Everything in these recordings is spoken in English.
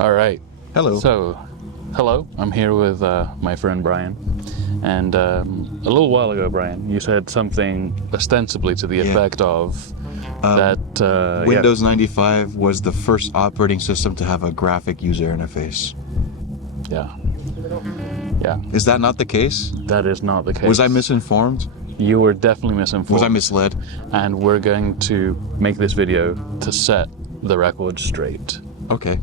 All right. Hello. So, hello. I'm here with my friend Brian. And a little while ago, Brian, you said something ostensibly to the effect of that Windows 95 was the first operating system to have a graphic user interface. Yeah. Yeah. Is that not the case? That is not the case. Was I misinformed? You were definitely misinformed. Was I misled? And we're going to make this video to set the record straight. Okay.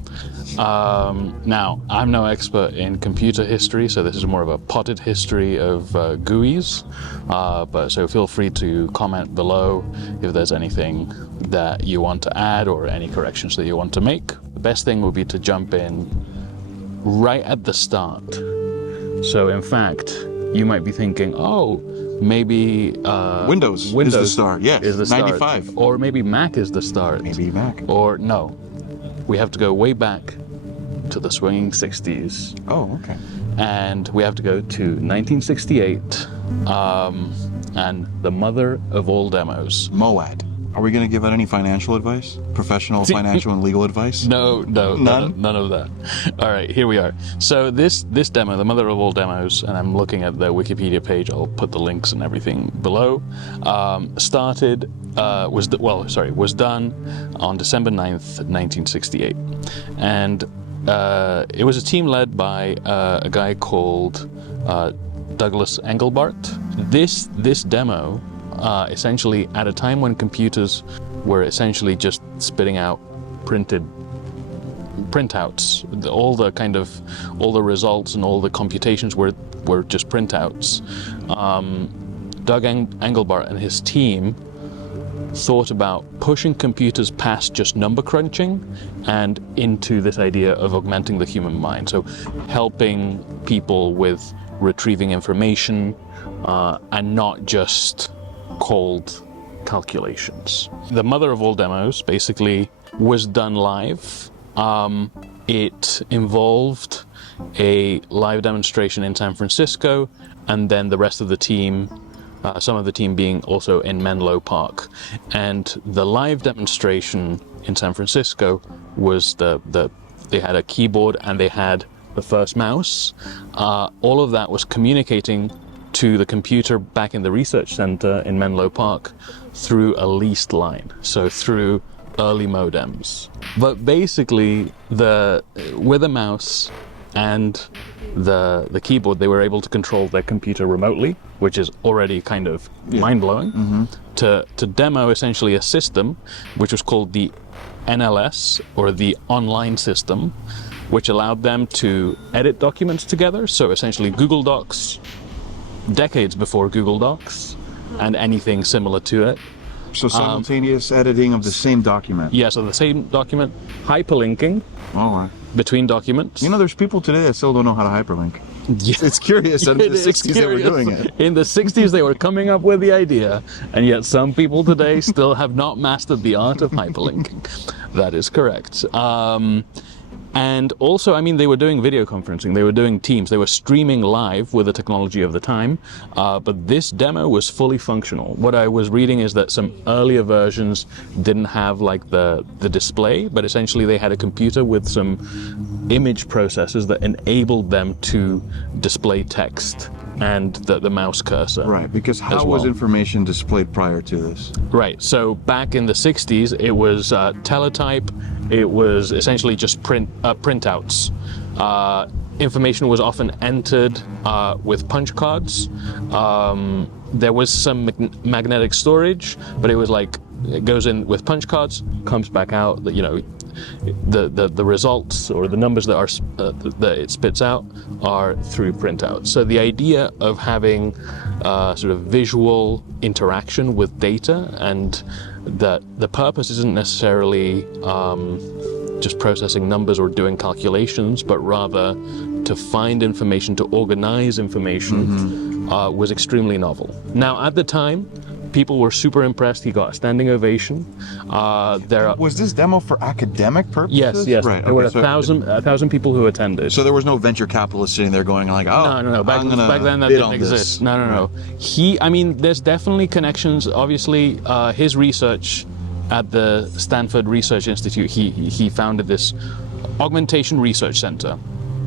Now, I'm no expert in computer history, so this is more of a potted history of GUIs. But so feel free to comment below if there's anything that you want to add or any corrections that you want to make. The best thing would be to jump in right at the start. So in fact, you might be thinking, oh, maybe Windows is the start. Yes, is the start. 95. Or maybe Mac is the start. Maybe Mac. Or no, we have to go way back to the swinging 60s. Oh, okay. And we have to go to 1968 and the mother of all demos. MOAD. Are we going to give out any financial advice? Professional, financial, and legal advice? No, None of that. All right, here we are. So this demo, the mother of all demos, and I'm looking at the Wikipedia page. I'll put the links and everything below. Was done on December 9th, 1968, and it was a team led by a guy called Douglas Engelbart. This demo. Essentially at a time when computers were essentially just spitting out printed printouts. All the results and all the computations were just printouts. Doug Engelbart and his team thought about pushing computers past just number crunching and into this idea of augmenting the human mind. So helping people with retrieving information and not just cold calculations. The mother of all demos basically was done live. It involved a live demonstration in San Francisco, and then the rest of the team, some of the team being also in Menlo Park. And the live demonstration in San Francisco was they had a keyboard and they had the first mouse. All of that was communicating to the computer back in the research center in Menlo Park through a leased line, so through early modems. But basically, with a mouse and the keyboard, they were able to control their computer remotely, which is already kind of mind-blowing. Mm-hmm. To demo essentially a system, which was called the NLS, or the online system, which allowed them to edit documents together. So essentially Google Docs, decades before Google Docs and anything similar to it. So simultaneous editing of the same document. Yeah, so the same document, hyperlinking between documents. You know, there's people today that still don't know how to hyperlink. Yeah. It's curious that in the 60s they were doing it. In the 60s they were coming up with the idea, and yet some people today still have not mastered the art of hyperlinking. That is correct. And also, I mean, they were doing video conferencing, they were doing Teams, they were streaming live with the technology of the time, but this demo was fully functional. What I was reading is that some earlier versions didn't have like the display, but essentially they had a computer with some image processors that enabled them to display text and the mouse cursor. Right, because how was information displayed prior to this? Right, so back in the 60s, it was teletype. It was essentially just printouts. Information was often entered with punch cards. There was some magnetic storage, but it was like, it goes in with punch cards, comes back out. You know, the results or the numbers that it spits out are through printouts. So the idea of having sort of visual interaction with data, and that the purpose isn't necessarily just processing numbers or doing calculations, but rather to find information, to organize information, was extremely novel. Now, at the time, people were super impressed. He got a standing ovation. Was this demo for academic purposes? Yes. Right, there were so 1,000 people who attended. So there was no venture capitalist sitting there going like, oh, no. Back then that didn't exist. No. I mean, there's definitely connections. Obviously, his research at the Stanford Research Institute, he founded this Augmentation Research Center.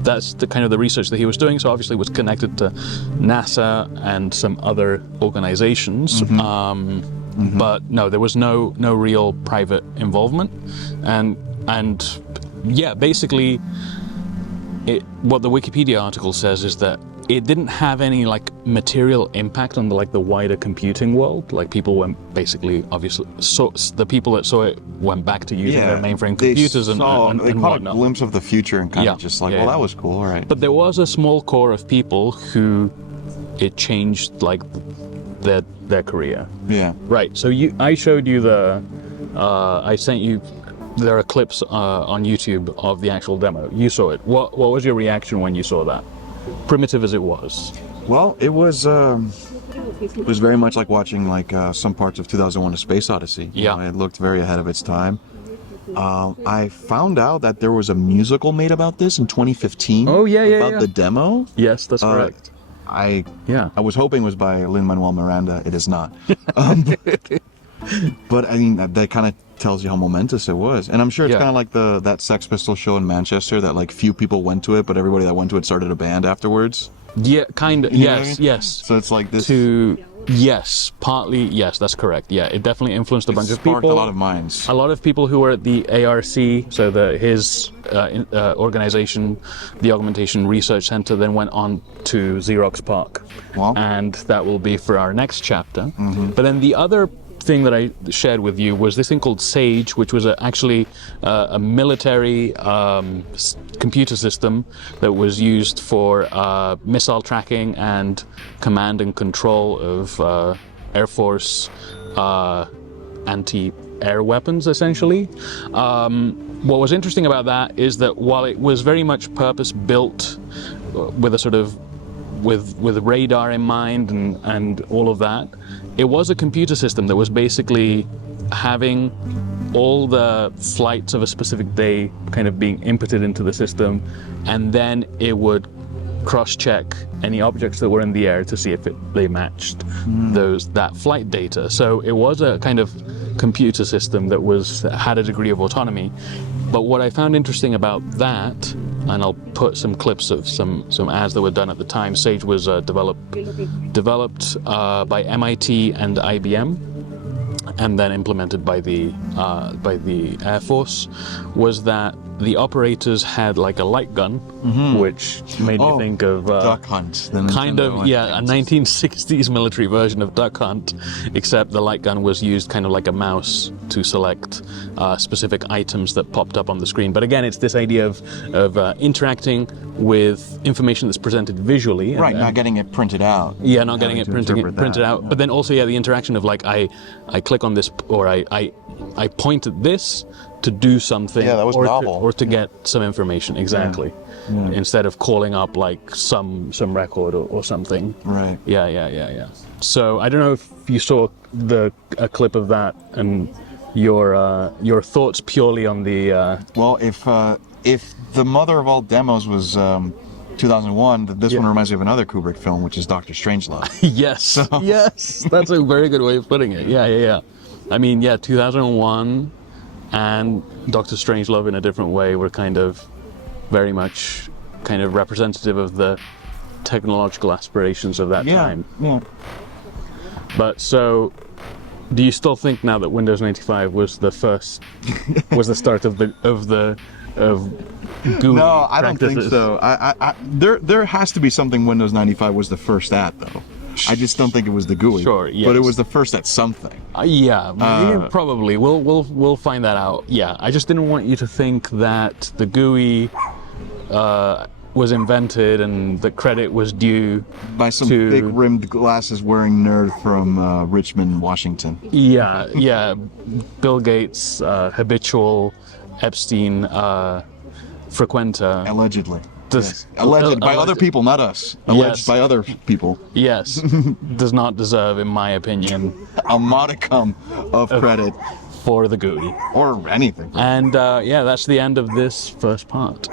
That's the kind of the research that he was doing. So obviously, it was connected to NASA and some other organizations. But no, there was no real private involvement, and yeah, basically, what the Wikipedia article says is that it didn't have any like material impact on the wider computing world. Like people went basically, obviously, so the people that saw it went back to using their mainframe computers they and caught whatnot. a glimpse of the future and kind of just like, well, that was cool, all right. But there was a small core of people who it changed like their career. Yeah. Right. So I showed you I sent you. There are clips on YouTube of the actual demo. You saw it. What was your reaction when you saw that? Primitive as it was. Well, it was very much like watching like some parts of 2001: A Space Odyssey. You know, it looked very ahead of its time. I found out that there was a musical made about this in 2015. Oh yeah, about the demo. Yes, that's correct. I was hoping it was by Lin-Manuel Miranda. It is not. But I mean, that kind of tells you how momentous it was. And I'm sure it's kind of like that Sex Pistols show in Manchester that like few people went to it, but everybody that went to it started a band afterwards. Yeah, kind of. You know what I mean? Yes. So it's like this. Partly, yes, that's correct. Yeah, it definitely influenced a bunch of people. Sparked a lot of minds. A lot of people who were at the ARC, so his organization, the Augmentation Research Center, then went on to Xerox PARC. Wow. And that will be for our next chapter. But then the other thing that I shared with you was this thing called SAGE, which was actually a military computer system that was used for missile tracking and command and control of Air Force anti-air weapons, essentially. What was interesting about that is that while it was very much purpose-built with a sort of with radar in mind and all of that, it was a computer system that was basically having all the flights of a specific day kind of being inputted into the system, and then it would cross-check any objects that were in the air to see if they matched that flight data. So it was a kind of computer system that had a degree of autonomy. But what I found interesting about that, and I'll put some clips of some ads that were done at the time. SAGE was developed by MIT and IBM, and then implemented by the Air Force. Was that the operators had like a light gun, which made me think of Duck Hunt. A 1960s military version of Duck Hunt, except the light gun was used kind of like a mouse to select specific items that popped up on the screen. But again, it's this idea of interacting with information that's presented visually. Right, not getting it printed out. Yeah, not getting it printed out. But then also, the interaction of like I click on this, or I point at this to do something, that was novel. Or to get some information, exactly. Instead of calling up like some record or something. Right. Yeah. So I don't know if you saw a clip of that and your thoughts purely on the. Well, if the mother of all demos was 2001, this one reminds me of another Kubrick film, which is Dr. Strangelove. Yes. Yes, that's a very good way of putting it. Yeah. I mean, 2001. And Dr. Strangelove in a different way were kind of very much kind of representative of the technological aspirations of that time. Yeah. But so, do you still think now that Windows 95 was the start of GUI No, I don't practices? think so. There has to be something Windows 95 was the first at, though. I just don't think it was the GUI. Sure, yes. But it was the first at something. Probably. We'll find that out. Yeah, I just didn't want you to think that the GUI was invented and the credit was due by some big rimmed glasses wearing nerd from Richmond, Washington. Yeah. Bill Gates, habitual Epstein frequenter. Allegedly. Alleged by other people, not us. Alleged by other people. Yes. Does not deserve, in my opinion, a modicum of credit for the GUI. Or anything. And that's the end of this first part.